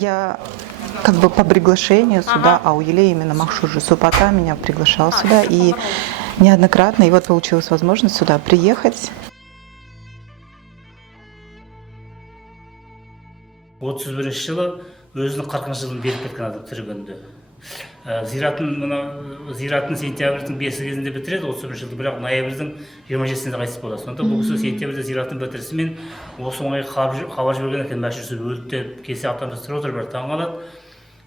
Я как бы по приглашению сюда, а у Еле именно Махшур Супата меня приглашал сюда, и неоднократно, и вот получилась возможность сюда приехать. 31 жылы өзінің 40 жылын беріп кеткен адам тірі күнде. Зиратын сентябрьдің 5 кезінде бітіреді 31 жылды, бірақ ноябрьдің 27-сінде қайтыс болады. Сондықтан бұл кісі сентябрьде зиратын бітірісімен осы оңай хабар жіберген екен, Мәшһүр өлді деп келсе атамыз тұрып отыр, бір таң қалады.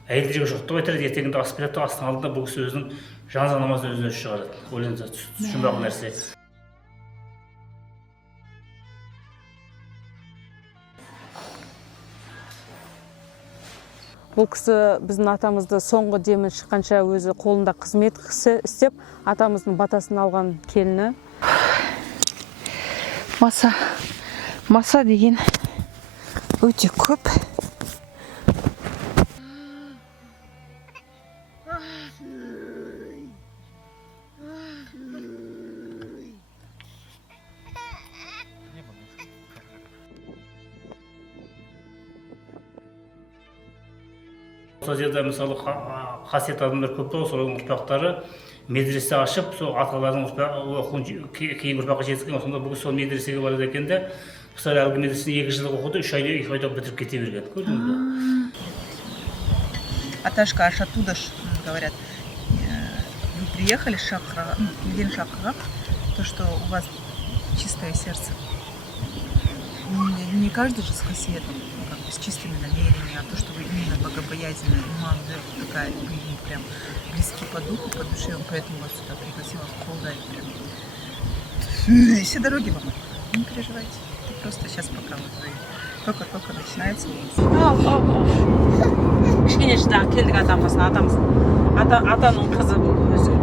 Әйелді жерге жұқтырып айтады, ертеңінде асып келеді, астың алдында бұл кісі өзінің жаназа намазын өзіне шығарады. Өлеңді жұмбақ нәрсе. Бұл кісі біздің атамызды соңғы демі шыққанша өзі қолында қызмет істеп, атамыздың батасын алған келіні. Маса деген өте көп. Сол жерде мысалы қасиетті адамдар көп болды, солардың ұрпақтары медресе ашып, сол аталардың оқуын кейін ұрпаққа жеткізген. Сонда бұл сол медресеге барады екен де, мысалы әлгі медресені 2 жыл оқыды, 3 айда 2 айда бітіріп кете берген. Көрдіңіз бе? Аташка, аж оттуда говорят, вы приехали с Шахра, то, что у вас чистое сердце. Не каждый же с кассетом, как бы с чистыми намерениями, а то, что вы именно богобоязненный, имам, такая, вы ему прям близки по духу, по душе, он поэтому вас сюда пригласил, вас колдает прям. Все дороги вам. Не переживайте, это просто сейчас пока вот вы только начинается у вас. Кішкене шыдан келдік атамызға, атаның қызы өзі.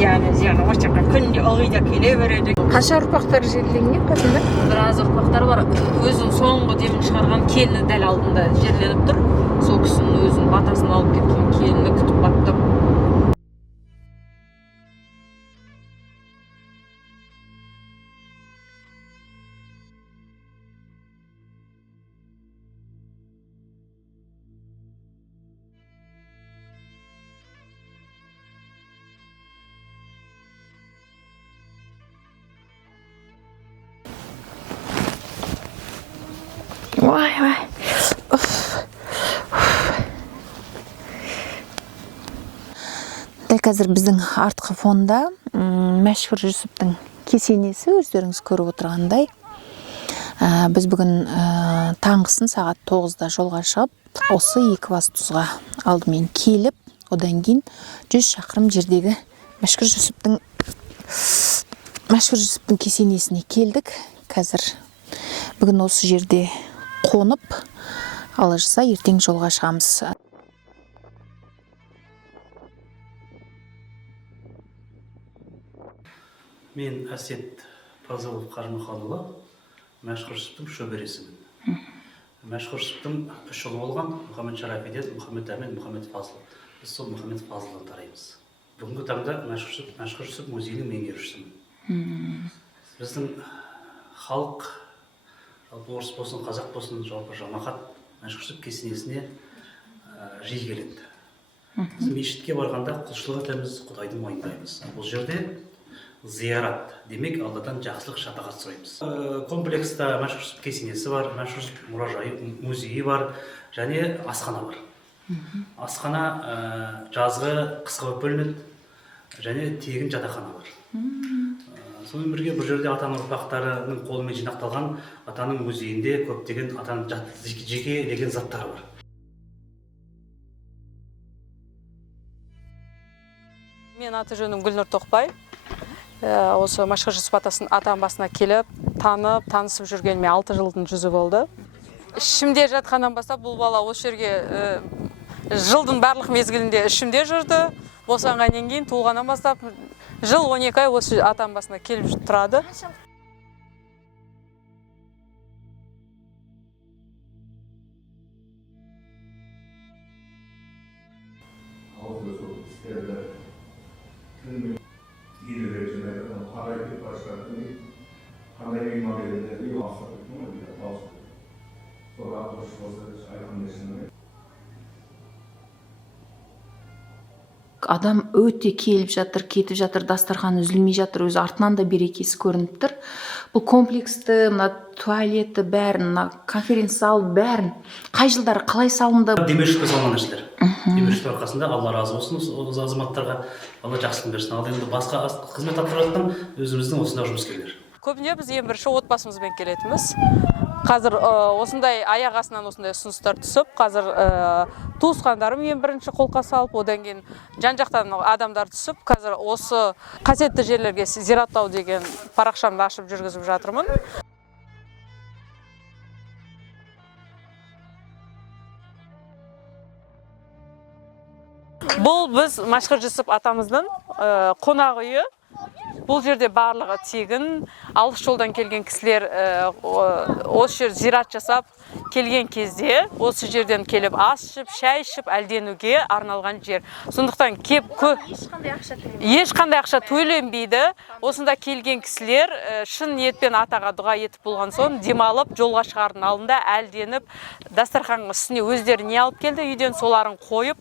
Зияны осы жаққа күнде ылғи да келе береді. Қанша ұрпақтар жерленген қасында? Біраз ұрпақтар бар. Өзінің соңғы демін шығарған келіні дәл алдында жерленіп тұр. Сол кісінің өзінің батасын алып кеткен келіні күтіп баптап. Ой. Дәл қазір біздің артқы фонда Мәшһүр Жүсіптің кесенесі, өздеріңіз көріп отырғандай. Біз бүгін таңғысын сағат 9-да жолға шығып, осы Екібастұзға алдымен келіп, одан кейін 100 шақырым жердегі Мәшһүр Жүсіптің кесенесіне келдік. Қазір бүгін осы жерде қонып, алашса ертең жолға шығамыз. Мен Әсет Фазылов Қажымұханұлы, Мәшһүр Жүсіптің шөбересімін. Мәшһүр Жүсіптің 3 ұлы болған Мұхаммед Шарафиден, Мұхаммед Әмен, Мұхаммед Фазыл. Біз сол Мұхаммед Фазылдан тараймыз. Бүгінгі таңда Мәшһүр Жүсіп музейінің меңгерушісімін. Біздің халық, орыс болсын, қазақ болсын, жалпы жамағат Мәшһүр Жүсіп кесенесіне жиі келеді. Біз мешітке барғанда құлшылық етеміз, Құдайды мойындаймыз. Бұл жерде зиярат, демек Алладан жақсылық, шапағат сұраймыз. Комплекста Мәшһүр Жүсіп кесенесі бар, Мәшһүр Жүсіп мұражайы, музейі бар, және асхана бар. Асхана жазғы қысқа бөлінеді, және тегін жатақхана бар. Сонымен бірге бұл жерде атаның ұрпақтарының қолымен жинақталған атаның музейінде көптеген атаның жеке деген заттары бар. Мен аты жөнім Гүлнұр Тоқбай. Осы Мәшһүр Жүсіп атасын атам басына келіп, танысып жүргеніме 6 жылдың жүзі болды. Ішімде жатқаннан бастап бұл бала осы жерге жылдың барлық мезгілінде ішімде жүрді. Босанғаннан кейін туылғаннан бастап жыл 12 ай осы атам басына келіп тұрады. Sonra 60 olsa ayakın yaşında. адам өте келіп жатыр, кетіп жатыр, дастархан үзілмей жатыр, өзі артынан да берекесі көрініп тұр. Бұл комплексті, мына туалеті бәрін, мына конференц зал бәрін қай жылдары қалай салынды? Демеушілікке салған нәрселер. Демеушіліктің арқасында Алла разы болсын осы азаматтарға, Алла жақсылығын берсін. Ал енді басқа қызмет атқарып жатқан өзіміздің осындағы жұмыскерлер. Көбіне біз ең бірінші отбасымызбен келетінбіз. Қазір осындай аяқ астынан осындай ұсыныстар түсіп, қазір туысқандарым ең бірінші қолқа салып, одан кейін жан-жақтан адамдар түсіп, қазір осы қасиетті жерлерге зираттау деген парақшамды ашып жүргізіп жатырмын. Бұл біз Машқар Жүсіп атамыздың қонақ үйі. Бұл жерде барлығы тегін, алыс жолдан келген кісілер осы жер зират жасап келген кезде осы жерден келіп ас ішіп, шай ішіп әлденуге арналған жер. Сондықтан ешқандай ақша төленбейді. Осында келген кісілер шын ниетпен атаға дұға етіп болған соң демалып, жолға шығардың алдында әлденіп, дастарханның үстіне өздері не алып келді, үйден соларын қойып,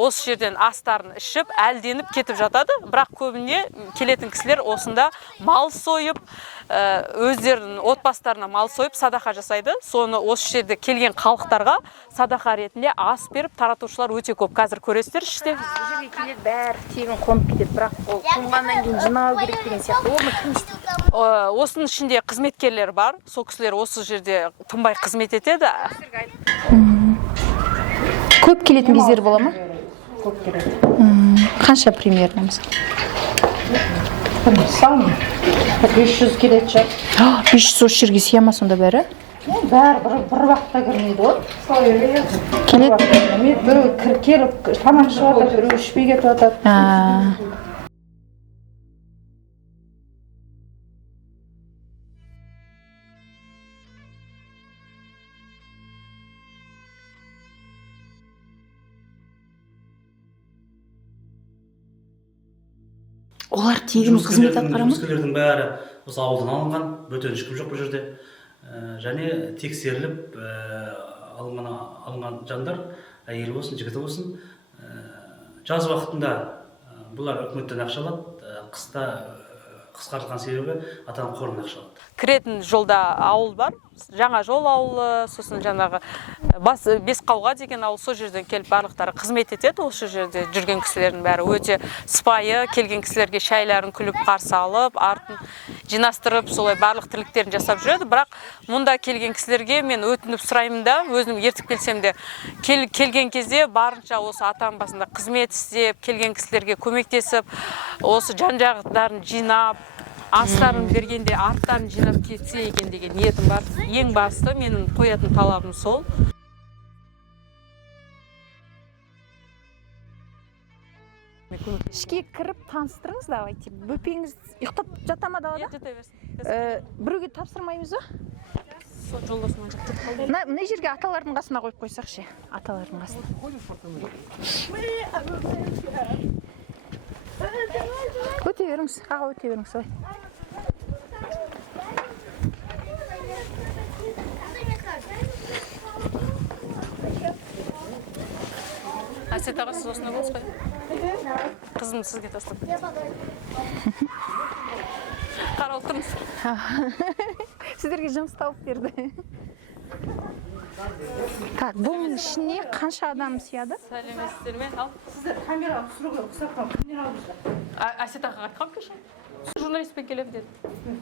осы жерден астарын ішіп, әлденіп кетіп жатады. Бірақ көбіне келетін кісілер осында мал сойып, өздерінің отбасыларына мал сойып садақа жасайды. Соны осы жерде келген халықтарға садақа ретінде ас беріп таратушылар өте көп. Қазір көресіздер іште. Жерге келеді, бәрі тегін қонып кетеді, бірақ ол қонғаннан кейін жинау керек деген сияқты. Оны кім істейді? Осының ішінде қызметкерлер бар. Сол кісілер осы жерде тынбай қызмет етеді. Көп келетін кездер бола ма? Көп келеді. Қанша примерно мысалы? Мысалы 500 келеді шығар. 500 осы жерге сыя ма сонда бәрі? Бәрі бір уақытта кірмейді ғой. Келеді. Біреу келіп тамақ ішіп жатыр, біреу ішпей кетіп жатады. Олар тегін қызмет атқара ма? Жұмыскерлердің бәрі осы ауылдан алынған, бөтен ешкім жоқ бұл жерде. Және тексеріліп алынған жандар, әйел болсын, жігіті болсын, жаз уақытында бұлар үкіметтен ақша алады, қыста қысқартылған себебі атаның қорынан ақша алады. Кіретін жолда ауыл бар, жаңа жол ауылы, сосын жаңағы Бесқауға деген ауыл, сол жерден келіп барлықтары қызмет етеді. Осы жерде жүрген кісілердің бәрі өте сыпайы, келген кісілерге шайларын күліп қарсы алып, артын жинастырып, солай барлық тірліктерін жасап жүреді. Бірақ мұнда келген кісілерге мен өтініп сұраймын да, өзім ертіп келсем де, келген кезде барынша осы атаның басында қызмет істеп, келген кісілерге көмектесіп, осы жан-жақтарын жинап, астарын бергенде арттарын жинап кетсе екен деген ниетім бар. Ең басты менің қоятын талабым сол. Ішке кіріп таныстырыңыз, давайте. Бөпеңіз ұйықтап жата ма далада? Жата берсін. Біреуге тапсырмаймыз ба? Сол жолдасымен жаттып қалды. Мына жерге аталардың қасына қойып қойсақ ше. Аталардың қасына. Өте беріңіз, аға өте беріңіз. Әсет аға, сіз осында болыңыз ғой? Қызым сізге тастап. Қаралып тұрмыз. Сіздерге жұмыс тауып берді. Так, бұның ішіне қанша адам сияды? Сәлеметсіздер ме? Ал. Сіздер камераға түсіруге ұқсатқан кімдер алдыңыздар? Әсет аға айтқан кеше. Журналистпен келем деді.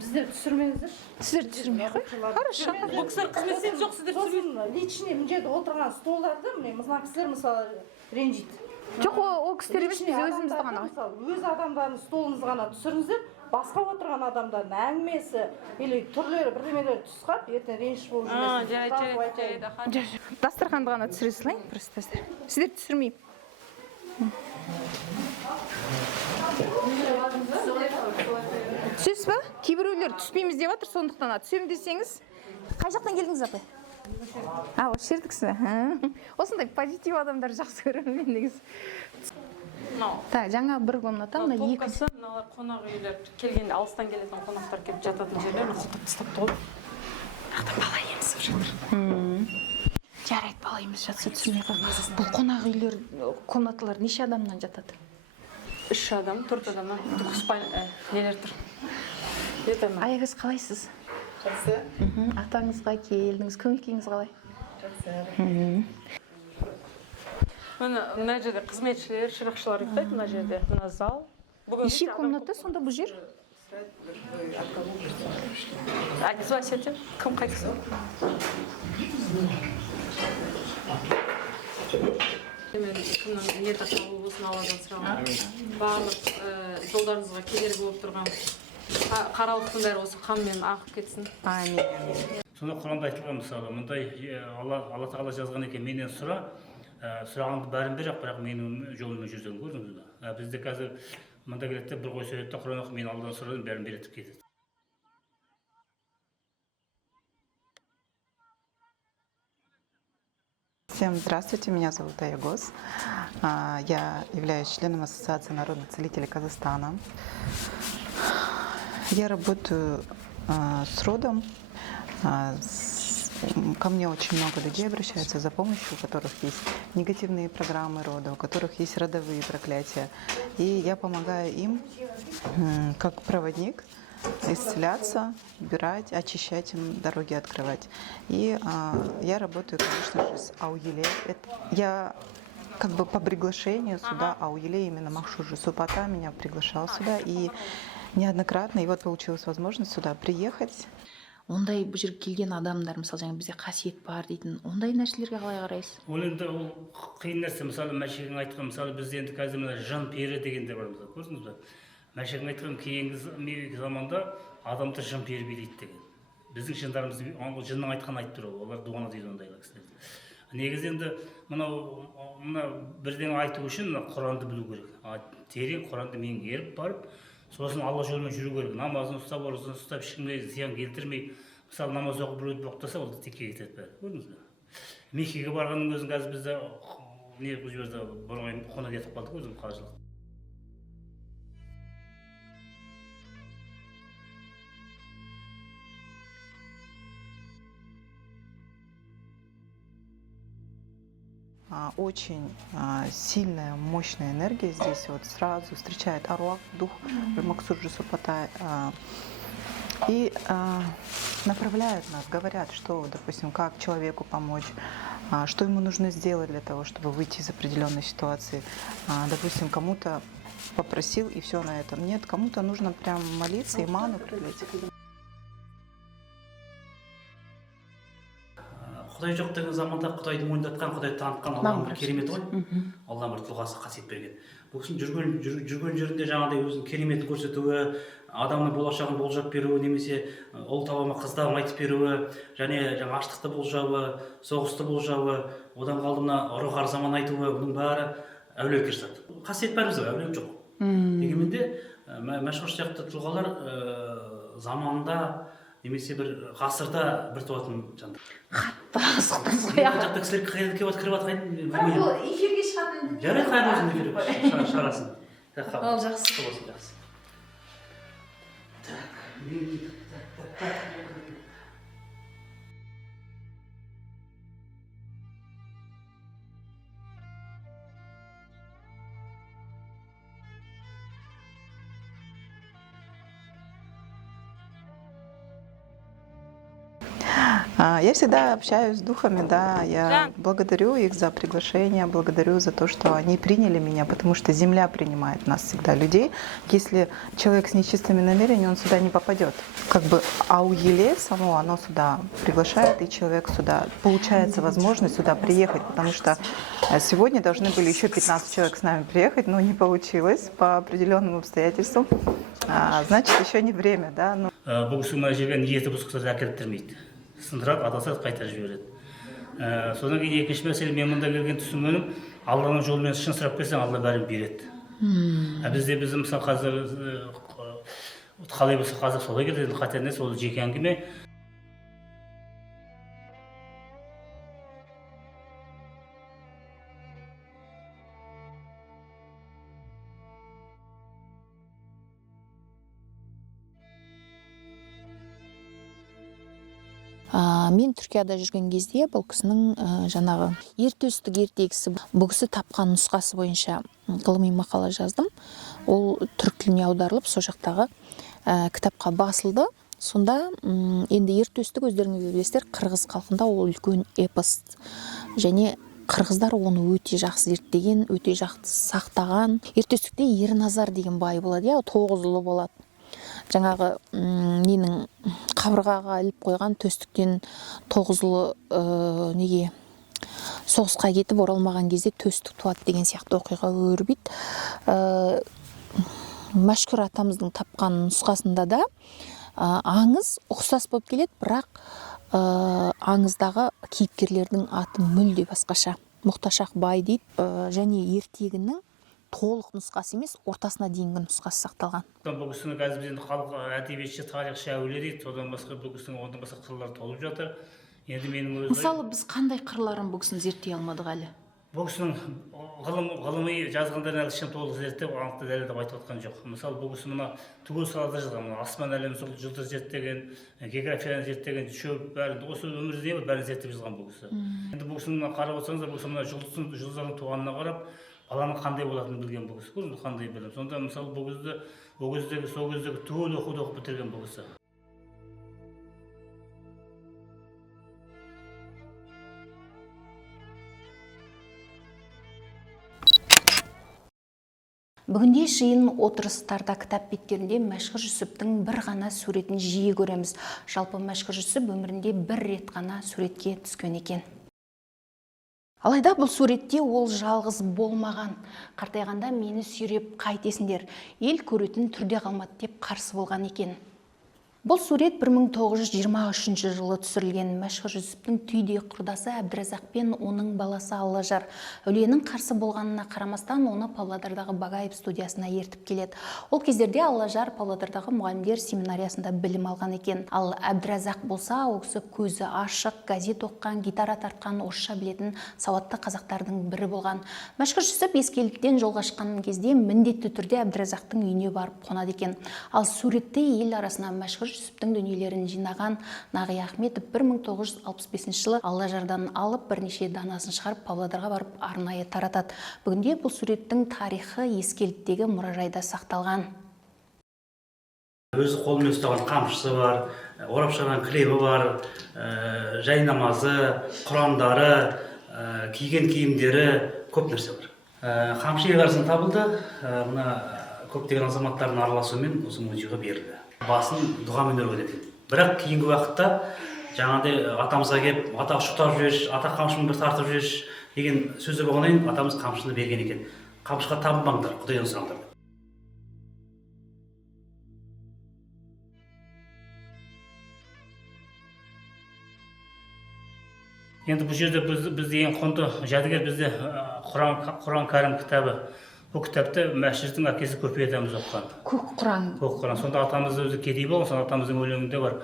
Біздер түсірмеңіздер. Сіздер түсірмей қой. Хорошо. Бұл кісілер қызметсен жоқ, сіздер түсірмейді. Личный мына жерде отырған столдарды, мына кісілер мысалы ренжиді. Жоқ, ол кісілер емес, біз өзімізді ғана. Өз адамдардың столыңызды ғана түсіріңіздер. Басқа отырған адамдардың әңгімесі или түрлері бірдемелері түсқап, ертең реніш болып Жарайды. Дастарханды ғана түсіре салайын, просто сіздер түсірмеймін. Түсесіз ба? Кейбіреулер түспейміз деп жатыр, сондықтан түсемін десеңіз. Қай жақтан келдіңіз апай? Осы жердіксі. Осындай позитив адамдар жақсы көремін мен негізі. Так, жаңа бір комната, мына екі. Топкасы, мыналар қонақ үйлер, келгенде алыстан келетін қонақтар келіп жататын жерлер, мына тастап толып. Ақтан бала емізіп жатыр. жарайды бала емес жатса түсірмей қой. Бұл қонақ үйлер комнаталар неше адамнан жатады? 3 адам, 4 адамнан нелер тұр. Аяғыз қалайсыз? Жақсы. Атаңызға келдіңіз, көңіл-күйіңіз қалай? Жақсы. Мына жерде қызметшілер, шырақшылар ұйықтайды мына жерде. Мына зал. Неше комната сонда бұл жер? Звасите, кім қайтысы? Мен кімнің не тақсалы болсын Алладан сұрағым. Барлық жолдарыңызға кедергі болып тұрған қаралықтың бәрі осы қанмен ағып кетсін. Амин. Сонда Құранда айтылған мысалы, мұндай Алла Тағала жазған екен, менен сұрағанды бәрін бер, бірақ менің жолыммен жүрсең көрдіңіз бе? Бізде қазір мында келеді, бір қой сөйледі, Құран оқып, мен Алладан сұрадым, бәрін беретіп кетеді. Всем здравствуйте, меня зовут Аягос. Я являюсь членом Ассоциации народных целителей Казахстана. Я работаю с родом. Ко мне очень много людей обращаются за помощью, у которых есть негативные программы рода, у которых есть родовые проклятия. И я помогаю им, как проводник, исцеляться, убирать, очищать им дороги, открывать. И я работаю, конечно же, с Ауеле. Я как бы по приглашению сюда, Ауеле, именно Махшуджи Супата меня приглашал сюда. И неоднократно, и вот получилась возможность сюда приехать. Ондай бұл жерге келген адамдар, мысалы жаңа бізде қасиет бар дейтін, ондай нәрселерге қалай қарайсыз? Ол енді қиын нәрсе, мысалы Мәшегің айтқан, мысалы бізде енді қазір мына жын пері дегендер бар, мысалы көрдіңіз бе? Мәшегің айтқан кейінгі заманда адамды жын пері билейді деген. Біздің жындарымыз жынның айтқанын айтып тұр, олар дуана дейді ондайлар кісілер. Негізі енді мына бірдеңе айту үшін Құранды білу керек. Терең Құранды меңгеріп барып, сосын Алла жолымен жүру керек. Намазын ұстап, оразаны ұстап, ешкімге зиян келтірмей, мысалы намаз оқып біреуді боқтаса, ол текке кетеді бәрі. Көрдіңіз бе? Меккеге барғанның өзін қазір бізде не бұл жерде бұрын қона кетіп қалдық өзім қаржылық. Очень сильная, мощная энергия здесь. Вот сразу встречает Аруах, дух Максурджи Супата, и направляет нас, говорят, что, допустим, как человеку помочь, что ему нужно сделать для того, чтобы выйти из определенной ситуации. Допустим, кому-то попросил и все на этом. Нет, кому-то нужно прям молиться и ману пролить. Құдай жоқ деген заманда Құдайды мойындатқан, Құдайды танытқан Алланың бір кереметі ғой. Алланың бір тұлғасы қасиет берген. Бұл кісінің жүрген жерінде жаңағыдай өзінің кереметін көрсетуі, адамның болашағын болжап беруі, немесе ұл табама қыз табама айтып беруі, және жаңа аштықты болжауы, соғысты болжауы, одан қалды мына ұры қар заман айтуы, бұның бәрі әулие жатады. Қасиет бәрімізде бар, әулие жоқ. Дегенмен де Мәшһүр сияқты тұлғалар заманда немесе бір ғасырда бір туатын жандар. Қатты асықтыңыз ғой. Жақта кісілер қайда келіп кіріп жатқанын білмеймін. Бұл эфирге шығатын. Жарайды, қайда өзің эфирге шығарасын. Ол жақсы. Жақсы. Я всегда общаюсь с духами, да, я благодарю их за приглашение, благодарю за то, что они приняли меня, потому что Земля принимает нас всегда, людей. Если человек с нечистыми намерениями, он сюда не попадет. Как бы Ауеле само, оно сюда приглашает, и человек сюда, получается возможность сюда приехать, потому что сегодня должны были еще 15 человек с нами приехать, но не получилось по определенным обстоятельствам. Значит, еще не время, да. Бұл кісі мына жерге ниеті бұзықсыз әкеліп тұрмайды. Сындырады, адасады, қайта жібереді. Содан кейін екінші мәселе, мен мұнда келген түсінгенім, Алланың жолымен шын сұрап келсең, Алла бәрін береді. Бізде мысалы қазір қалай болса қазір солай келеді, қате емес, ол жеке әңгіме. Мен Түркияда жүрген кезде бұл кісінің жаңағы ертөстік ертегісі, бұл кісі тапқан нұсқасы бойынша ғылыми мақала жаздым. Ол түрік тіліне аударылып, сол жақтағы кітапқа басылды. Сонда енді ертөстік, өздеріңіз білесіздер, қырғыз халқында ол үлкен эпос. Және қырғыздар оны өте жақсы зерттеген, өте жақсы сақтаған. Ертөстікте Ерназар деген бай болады, 9 ұлы болады. Жаңағы ненің қабырғаға іліп қойған төстіктен 9 ұлы неге соғысқа кетіп оралмаған кезде төстік туады деген сияқты оқиға өрбиді. Мәшһүр атамыздың тапқан нұсқасында да аңыз ұқсас болып келеді, бірақ аңыздағы кейіпкерлердің аты мүлде басқаша. Мұқташақ бай дейді, және ертегінің толық нұсқасы емес, ортасына дейінгі нұсқасы сақталған. Бұл кісінің қазір біздің халық әдебиетші, тарихшы әулие дейді, содан басқа бұл кісінің ондан басқа қырлар толып жатыр. Енді менің өз Мысалы, біз қандай қырларын бұл кісіні зерттей алмадық әлі? бұл кісінің ғылыми жазғандарын әлі ешкім толық зерттеп анықтап дәлелдеп айтып отқан жоқ. Мысалы бұл кісі мына түгел салада жазған, аспан әлемін, сол жұлдыз зерттеген, географияны зерттеген, шөп бәрін, осы өмірде бәрін зерттеп жазған бұл кісі. Енді бұл кісіні қарап отырсаңыздар, бұл кісі мына жұлдыздардың туғанына қарап, баланың қандай болатынын білген бұл кісі. Көрдіңіз қандай білім. Сонда мысалы бұл кезде сол кездегі түгел оқуды оқып бітірген бұл кісі. Бүгінде жиын отырыстарда кітап беттерінде Мәшһүр Жүсіптің бір ғана суретін жиі көреміз. Жалпы Мәшһүр Жүсіп өмірінде бір рет ғана суретке түскен екен. Алайда бұл суретте ол жалғыз болмаған. Қартайғанда мені сүйреп қайтесіңдер, ел көретін түрде қалмады деп қарсы болған екен. Бұл сурет 1923 жылы түсірілген. Мәшһүр Жүсіптің түйдей құрдасы Әбдіразақ пен оның баласы Аллажар. Әулиенің қарсы болғанына қарамастан оны Павлодардағы Багаев студиясына ертіп келеді. Ол кездерде Аллажар Павлодардағы мұғалімдер семинариясында білім алған екен. Ал Әбдіразақ болса, ол кісі көзі ашық, газет оққан, гитара тартқан, орысша білетін сауатты қазақтардың бірі болған. Мәшһүр Жүсіп Ескелдіден жолға шыққан кезде міндетті түрде Әбдіразақтың үйіне барып қонады екен. Ал суретте ел арасына Мәшһүр Жүсіптің дүниелерін жинаған Нағи Ахметов 1965 жылы Аллажардан алып, бірнеше данасын шығарып Павлодарға барып арнайы таратады. Бүгінде бұл суреттің тарихы Ескелдідегі мұражайда сақталған. Өзі қолымен ұстаған қамшысы бар, орап шығарған кілемі бар, жай намазы, құрандары, киген киімдері, көп нәрсе бар. Қамшы ел арасында табылды, мына көптеген азаматтардың араласуымен осы музейға берілді. Басын дұғамен өргізеді. Бірақ кейінгі уақытта жаңағыдай атамызға келіп, ата ұшықтап жүреш, ата қамшымен бір тартып жүреш деген сөздер болғаннан кейін атамыз қамшыны берген екен. Қамшыға табынбаңдар, Құдайдан сұраңдар. Енді бұл жерде бізде ең құнды жәдігер бізде Құран Кәрім кітабы. Бұл кітапты Мәшһүрдің әкесі Көпей атамыз оқыған. Көк Құран. Көк Құран. Сонда атамыз өзі кедей болған, сонда атамыздың өлеңінде бар.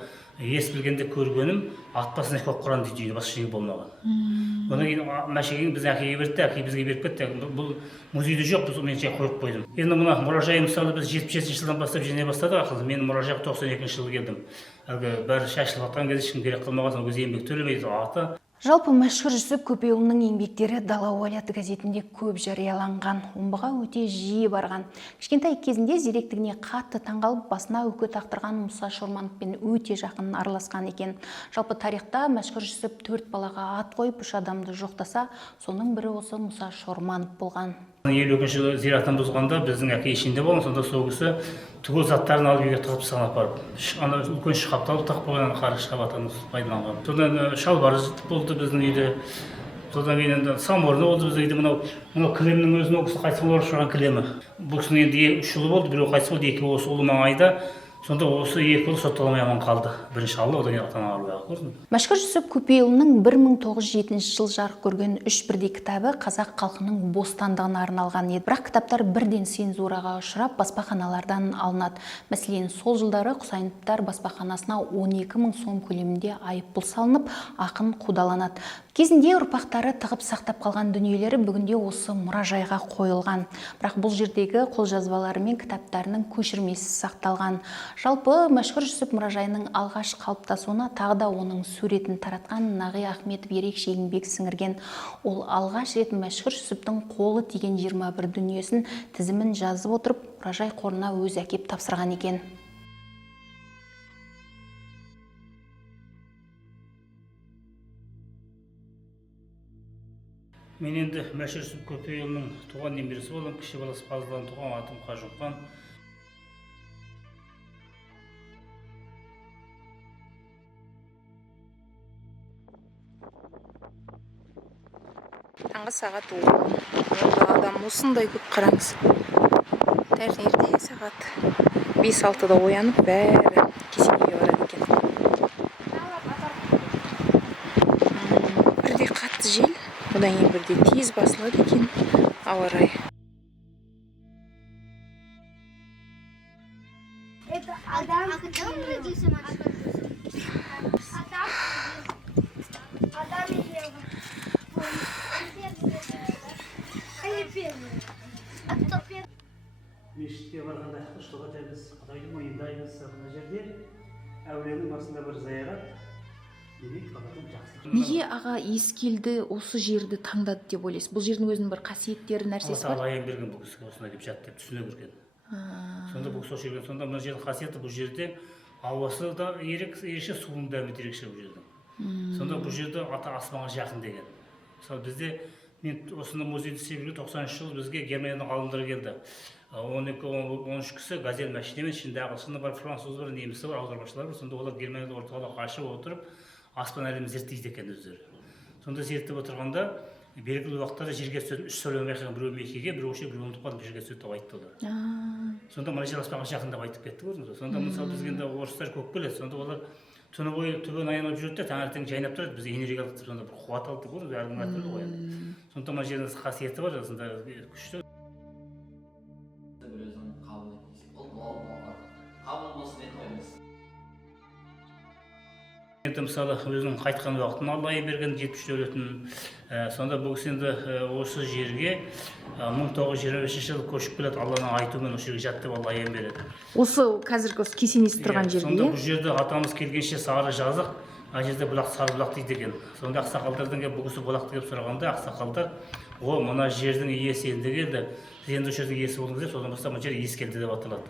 Ес білгенде көргенім, ат басына Көк Құран дейді, басқа ештеңе болмаған. Одан кейін Мәшһүрдің біздің әкеге берді, әке бізге беріп кетті. Бұл музейде жоқ, біз мен қойып қойдым. Енді мына мұражай мысалы біз 77 жылдан бастап жинай бастадық ақылы. Мен мұражайға 92 жылы келдім. Әлгі бәрі шашылып жатқан кезде ешкім керек қылмаған, соң өзі еңбек төлемейді, аты. Жалпы Мәшһүр Жүсіп Көпейұлының еңбектері Дала уалаяты газетінде көп жарияланған, омбыға өте жиі барған. Кішкентай кезінде зеректігіне қатты таңғалып, басына өкі тақтырған Мұса Шормановпен өте жақын араласқан екен. Жалпы тарихта Мәшһүр Жүсіп 4 балаға ат қойып, 3 адамды жоқтаса, соның бірі осы Мұса Шорманов болған. 52 жылы зиратын бұзғанда біздің әке ішінде болған, сонда сол кісі түгел заттарын алып үйге тығып тастаған апарып. Ана үлкен шкафты алып тағып қойған, қара шкаф атамыз пайдаланған. Содан шалбары болды біздің үйде. Содан кейін енді саморны болды біздің үйде. Мынау кілемнің өзін ол кісі қайтыс болып шығарған кілемі. Бұл кісінің енді 3 ұлы болды, біреу қайтыс болды, 2 осы ұлы маңайда. Сонда осы 2 ұлы сотталмай аман қалды. Бірінші алла, одан кейін ата-ана аруағы, көрдің бе? Мәшһүр Жүсіп Көпейұлының 1907 жыл жарық көрген 3 бірдей кітабы қазақ халқының бостандығына арналған еді. Бірақ кітаптар бірден цензураға ұшырап, баспаханалардан алынады. Мәселен, сол жылдары Құсайыновтар баспаханасына 12 мың сом көлемінде айыппұл салынып, ақын қудаланады. Кезінде ұрпақтары тығып сақтап қалған дүниелері бүгінде осы мұражайға қойылған. Бірақ бұл жердегі қолжазбалары мен кітаптарының көшірмесі сақталған. Жалпы Мәшһүр Жүсіп мұражайының алғаш қалыптасуына тағы да оның суретін таратқан Нағи Ахметов ерекше еңбек сіңірген. Ол алғаш рет Мәшһүр Жүсіптің қолы тиген 21 дүниесін тізімін жазып отырып, мұражай қорына өз әкеп тапсырған екен. Мен енді Мәшһүр Жүсіп Көпейұлының туған немересі болам, кіші баласы Фазылдан туған, атым Қажымқан. Таңғы сағат 10. Адам осындай көп, қараңыз. Таңертең сағат 5-6-да оянып, бәрі кесенеге барады екен. Бірде қатты жел, одан кейін бірде тез басылады екен ауа райы. Это Адам. А когда он родился, Адам и Ева. Они первые. А кто первый? Мешітке барғанда ұшқыға тәбіз Құдайдың ойындаймыз. Мына жерде әулиенің басында бір зиярат. Неге аға Ескелді осы жерді таңдады деп ойлайсыз? Бұл жердің өзінің бір қасиеттері, нәрсесі бар? Алла аян берген бұл кісіге осындай деп жат деп түсіне көрген. Сонда бұл кісі жүрген. Сонда мына жердің қасиеті бұл жерде ауасы да ерекше, суының дәмі ерекше бұл жердің. Сонда бұл жерде ата аспанға жақын деген. Мысалы бізде мен осында музейді себебі 90 жыл бізге Германиядан ғалымдар келді. 12-13 кісі газель машинамен ішінде ағылшыны бар, француз бар, немісі бар, аудармашылар бар. Сонда олар Германияда орталық ашып отырып аспан әлемін зерттейді екен өздері. Сонда зерттеп отырғанда белгілі уақыттарда жерге түсетін 3 сәуле байқаған, біреу Меккеге, біреу жерге, біреу ұмытып қалып жерге түседі деп айтты олар. Сонда мына жер аспанға жақын деп айтып кетті көрдіңіз. Сонда мысалы бізге енді орыстар көп келеді. Сонда олар түні бойы төбені аянып жүреді де таңертең жайнап тұрады. Біз энергиялық сонда бір қуат алды көрдіңіз, әркім әртүрлі ғой енді. Сонда мына жердің қасиеті бар, сонда күшті. Енді мысалы өзінің қайтқан уақытын Алла берген 73 өлетін. Сонда бұл кісі енді осы жерге 1925 жылы көшіп келеді. Алланың айтуымен осы жерге жатты деп Алла береді. Осы қазіргі кесенесі тұрған жерге? Сонда бұл жерде атамыз келгенше сары жазық, ана жерде бұлақ, сары бұлақ дейді екен. Сонда ақсақалдардан келіп бұл кісі бұлақты келіп сұрағанда ақсақалдар, о, мына жердің иесі енді келді. Сіз енді осы жердің иесі болдыңыз деп, содан бастап мына жер Ескелді деп аталады.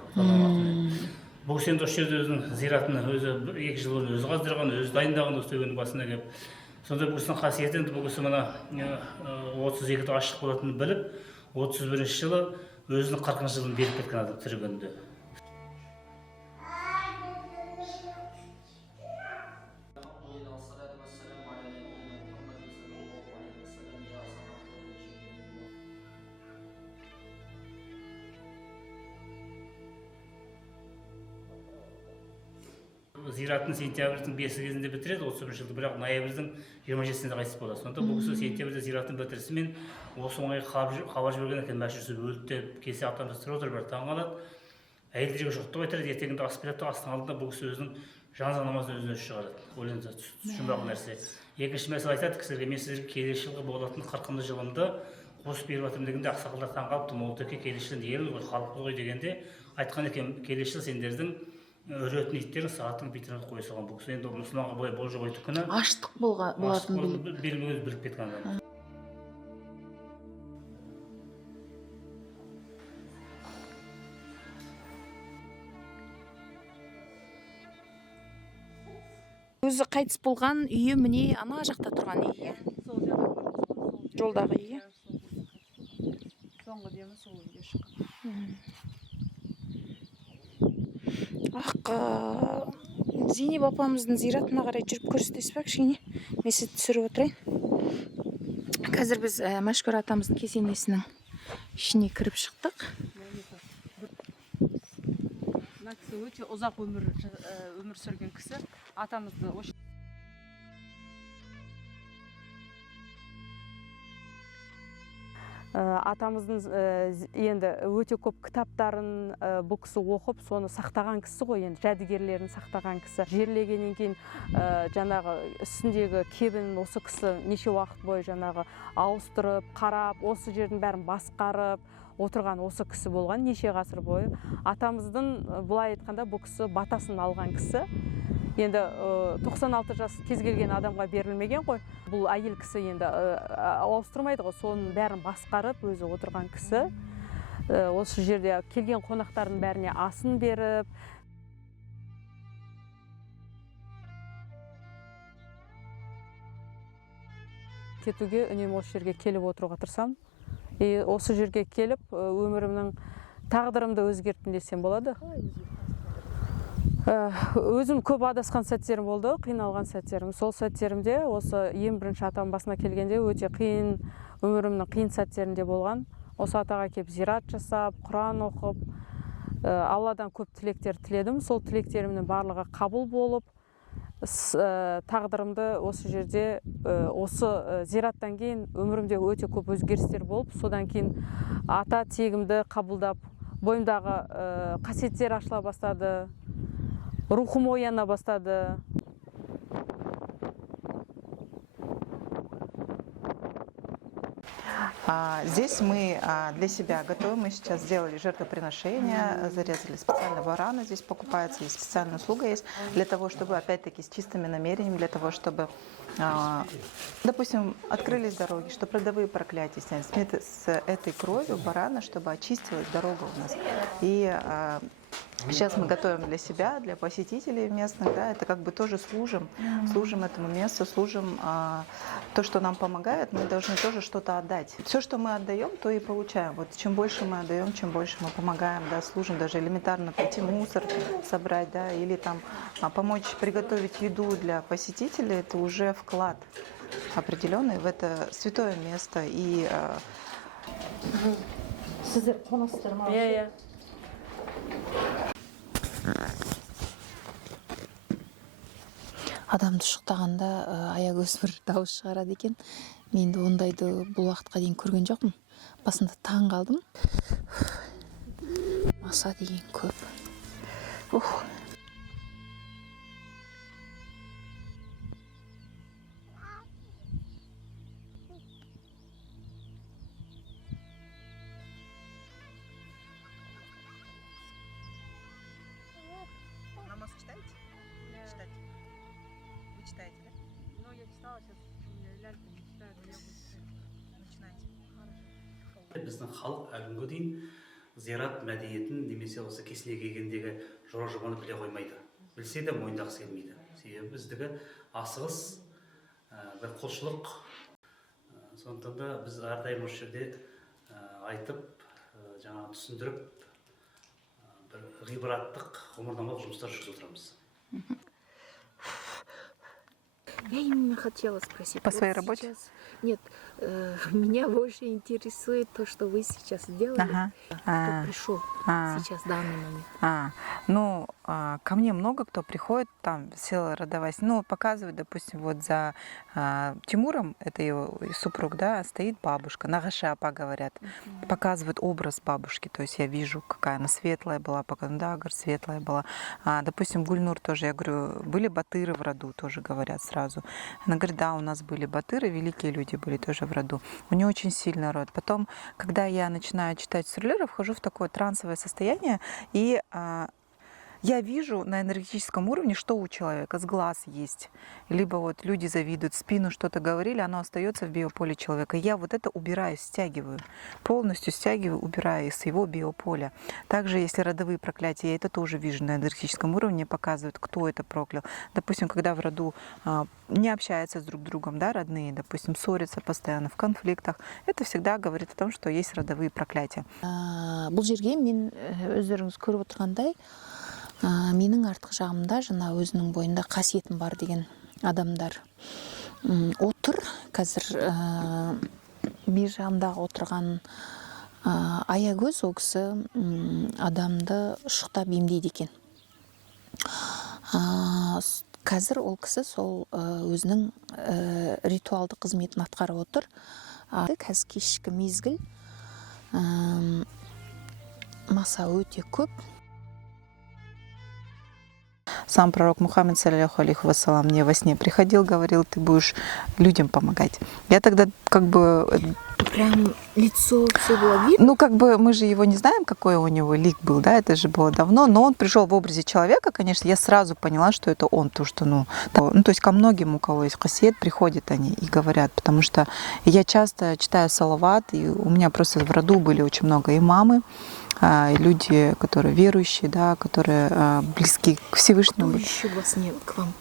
Бұл кісі енді осы жерде өзінің зиратын өзі 2 жыл бұрын өзі қаздырған, өзі дайындаған осы төбенің басына келіп. Сонда бұл кісінің қасиеті енді бұл кісі мына 32-де ашық болатынын біліп, 31 жылы өзінің 40 жылын беріп кеткен адам тірі күнінде. Зиратын сентябрьдің 5 кезінде бітіреді, 31 жылды, бірақ ноябрьдің 27-сінде қайтыс болады. Сонда бұл кісі сентябрьде зиратын бітірісімен осы оңай хабар жіберген екен, Мәшһүр Жүсіп өлді деп келсе атамыз тұрып отыр, бір таң қалады. Әйелдерге жоқтап айтады, ертеңінде ас береді, астың алдында бұл кісі өзінің жаназа намазын өзіне шығарады. Ол енді жұмбақ нәрсе. Екінші мәселе айтады кісілерге, мен сіздерге келесі жылғы болатын 40 жылымды қосып беріп жатырмын дегенде ақсақалдар таң қалыпты, молдеке келесі жылы елміз ғой, халықпыз ғой дегенде айтқан екен, келесі жыл сендердің өретін иттерін сағаттың битірін қойы салған. бұл кісі енді мұсылманға былай болжап айтты күні аштық болатын белгілі біліп кеткен адам. Өзі қайтыс болған үйі міне ана жақта тұрған үй, жолдағы үй. Соңғы демі сол үйге шыққан. Зейнеп апамыздың зиратына қарай жүріп көрсетесіз бе кішкене? Мен сізді түсіріп отырайын. Қазір біз Мәшһүр атамыздың кесенесінің ішіне кіріп шықтық. Мына кісі өте ұзақ өмір сүрген кісі. Атамызды атамыздың енді өте көп кітаптарын бұл кісі оқып, соны сақтаған кісі ғой, енді жәдігерлерін сақтаған кісі. Жерлегеннен кейін жаңағы үстіндегі кебін осы кісі неше уақыт бойы жаңағы ауыстырып, қарап, осы жердің бәрін басқарып отырған осы кісі болған, неше ғасыр бойы. Атамыздың былай айтқанда бұл кісі батасын алған кісі. Енді 96 жас кез келген адамға берілмеген ғой. Бұл әйел кісі енді ауыстырмайды ғой, соның бәрін басқарып өзі отырған кісі. Осы жерде келген қонақтардың бәріне асын беріп, кетуге үнемі осы жерге келіп отыруға тырысамын. Осы жерге келіп өмірімнің тағдырымды өзгерттім десем болады. Өзім көп адасқан сәттерім болды, қиналған сәттерім. Сол сәттерімде осы ең бірінші атам басына келгенде өте қиын, өмірімнің қиын сәттерінде болған. Осы атаға келіп зират жасап, Құран оқып, Алладан көп тілектер тіледім. Сол тілектерімнің барлығы қабыл болып, тағдырымды осы жерде, осы зираттан кейін өмірімде өте көп өзгерістер болып, содан кейін ата тегімді қабылдап, бойымдағы қасиеттер ашыла бастады, рухым ояна бастады. Здесь мы для себя готовим, мы сейчас сделали жертвоприношение, зарезали специально барана, здесь покупается, есть специальная услуга есть, для того, чтобы, опять-таки, с чистыми намерениями, для того, чтобы, допустим, открылись дороги, чтобы родовые проклятия сняли с этой кровью барана, чтобы очистилась дорога у нас. И сейчас мы готовим для себя, для посетителей местных, да, это как бы тоже служим этому месту, служим то, что нам помогает, мы должны тоже что-то отдать. Все, что мы отдаем, то и получаем. Вот чем больше мы отдаем, чем больше мы помогаем, да, служим, даже элементарно пойти мусор собрать, да, или там помочь приготовить еду для посетителей, это уже вклад определенный в это святое место. И адамды шықтағанда аягөз бір дауыс шығарады екен. Мен де ондайды бұл уақытқа дейін көрген жоқпын. Басында таң қалдым. Маса деген көп. Намаз читаете? Читать. Вы читаете, да? Ну, я читала, сейчас лялька не читаю, но я буду читать. Начинайте. Біздің халық әлі дейін зират мәдениетін немесе осы кесіне келгендегі жора жобаны біле қоймайды. Білсе де мойындағысы келмейді. Себебі біздігі асығыс, бір құлшылық. Сондықтан да біз әрдайым осы жерде айтып, жаңа түсіндіріп, бір ғибраттық, ғұмырнамалық жұмыстар жүргізіп отырамыз. Я именно хотела спросить. По своей работе? Сейчас... Нет, меня больше интересует то, что вы сейчас сделали. Кто пришел сейчас в данный момент? Ко мне много кто приходит, там сила родовая, показывают, допустим, вот за Тимуром, это его супруг, да, стоит бабушка, Нагаши апа говорят, показывают образ бабушки, то есть я вижу, какая она светлая была, Пакандагар светлая была. Допустим, Гульнур тоже, я говорю, были батыры в роду, тоже говорят сразу. Она говорит, да, у нас были батыры, великие люди были тоже в роду. У нее очень сильный род. Потом, когда я начинаю читать сурлеров, вхожу в такое трансовое состояние, и я вижу на энергетическом уровне, что у человека с глаз есть. Либо вот люди завидуют, в спину что-то говорили, оно остается в биополе человека. Я вот это убираю, стягиваю, полностью стягиваю, убираю из его биополя. Также, если родовые проклятия, я это тоже вижу на энергетическом уровне, показывают, кто это проклял. Допустим, когда в роду не общаются с друг другом, да, родные, допустим, ссорятся постоянно в конфликтах, это всегда говорит о том, что есть родовые проклятия. Бұл жерге мен өздеріңіз көріп отырғандай, менің артқы жағымда жаңа өзінің бойында қасиетім бар деген адамдар отыр. Қазір бер жағымдағы отырған аягөз, ол кісі адамды шықтап емдейді екен. Қазір ол кісі сол өзінің ритуалды қызметін атқарып отыр. Қазір кешкі мезгіл маса өте көп. Сам пророк Мухаммед, саллаллаху алейхи вассалам, мне во сне приходил, говорил, ты будешь людям помогать. Я тогда как бы... Прям лицо все было видно? Ну, как бы мы же его не знаем, какой у него лик был, да, это же было давно, но он пришел в образе человека, конечно, я сразу поняла, что это он, то, что, то есть ко многим, у кого есть хасиет, приходят они и говорят, потому что я часто читаю салават, и у меня просто в роду были очень много имамы, и люди, которые верующие, да, которые близки к Всевышнему. Кто еще во сне к вам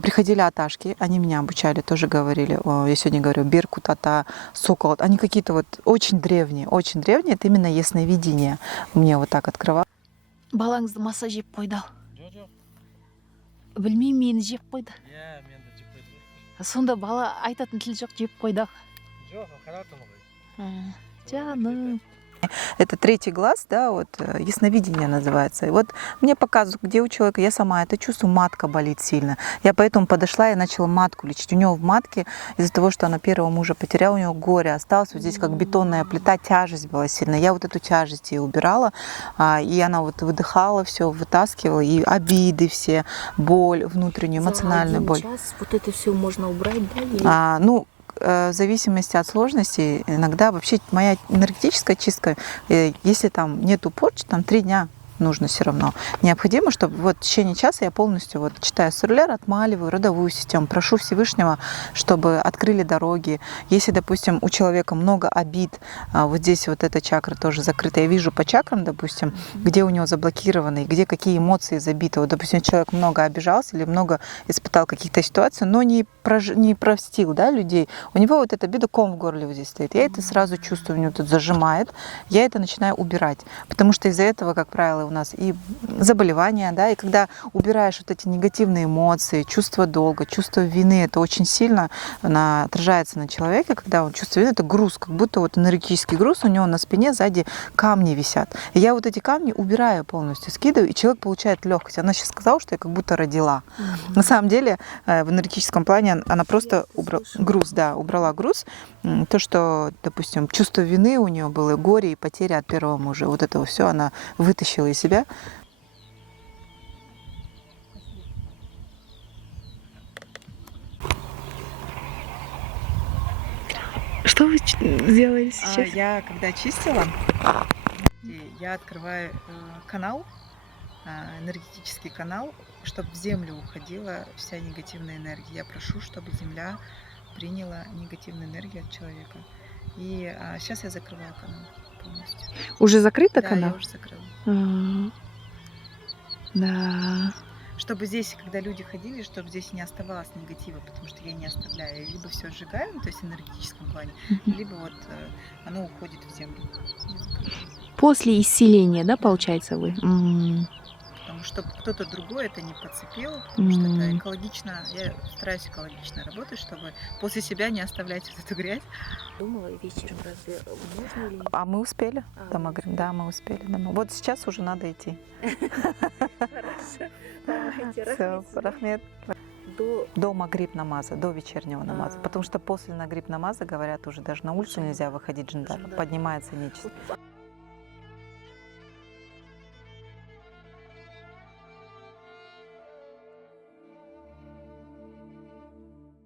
приходили аташки, они меня обучали, тоже говорили, я сегодня говорю, Беркут, Ата, Сокол, они какие-то вот очень древние, это именно ясновидение мне вот так открывало. Балаңызды маса жеп қойды. Білмеймін, мені жеп қойды. Иә, мен де жеп қойды ғой. Сонда бала айтатын тіл жоқ, жеп қойды. Жоқ, қаратым ғой. Жаным. Это третий глаз, да, вот ясновидение называется. И вот мне показывают, где у человека, я сама это чувствую, матка болит сильно. Я поэтому подошла и начала матку лечить. У него в матке, из-за того, что она первого мужа потеряла, у него горе осталось. Вот здесь как бетонная плита, тяжесть была сильная. Я вот эту тяжесть ей убирала, и она вот выдыхала все, вытаскивала, и обиды все, боль внутреннюю, эмоциональную боль. За один час вот это все можно убрать, да? В зависимости от сложности, иногда вообще моя энергетическая чистка, если там нету порчи, там 3 дня нужно все равно. Необходимо, чтобы вот в течение часа я полностью, вот, читая суруляр, отмаливаю родовую систему, прошу Всевышнего, чтобы открыли дороги. Если, допустим, у человека много обид, вот здесь вот эта чакра тоже закрыта, я вижу по чакрам, допустим, где у него заблокированы, где какие эмоции забиты. Вот, допустим, человек много обижался или много испытал каких-то ситуаций, но не простил, да, людей. У него вот эта обида, ком в горле вот здесь стоит. Я это сразу чувствую, у него тут зажимает. Я это начинаю убирать, потому что из-за этого, как правило, у нас и заболевания, да, и когда убираешь вот эти негативные эмоции, чувство долга, чувство вины, это очень сильно отражается на человеке, когда он чувствует вины, это груз, как будто вот энергетический груз, у него на спине сзади камни висят. И я вот эти камни убираю полностью, скидываю, и человек получает легкость. Она сейчас сказала, что я как будто родила. На самом деле в энергетическом плане она просто убрала груз. То, что, допустим, чувство вины у нее было, горе и потеря от первого мужа. Вот этого все она вытащила из себя. Что вы сделали сейчас? Я когда чистила, я открываю канал, энергетический канал, чтобы в землю уходила вся негативная энергия. Я прошу, чтобы земля приняла негативную энергию от человека. И сейчас я закрываю канал полностью. Уже закрыто Да, канал? я уже закрыла. Да. Чтобы здесь, когда люди ходили, чтобы здесь не оставалось негатива, потому что я не оставляю. Я либо все сжигаю, то есть в энергетическом плане, либо вот оно уходит в землю. После исцеления, да, получается, вы? Потому что кто-то другой это не подцепил, потому что это экологично. Я стараюсь экологично работать, чтобы после себя не оставлять вот эту грязь. Думала вечером, разве можно или нет? А мы успели? Да, мы успели. Вот сейчас уже надо идти. Все, рахмет. До магриб намаза, до вечернего намаза. Потому что после магриб намаза, говорят, уже даже на улицу нельзя выходить, джиндар. Поднимается нечисть.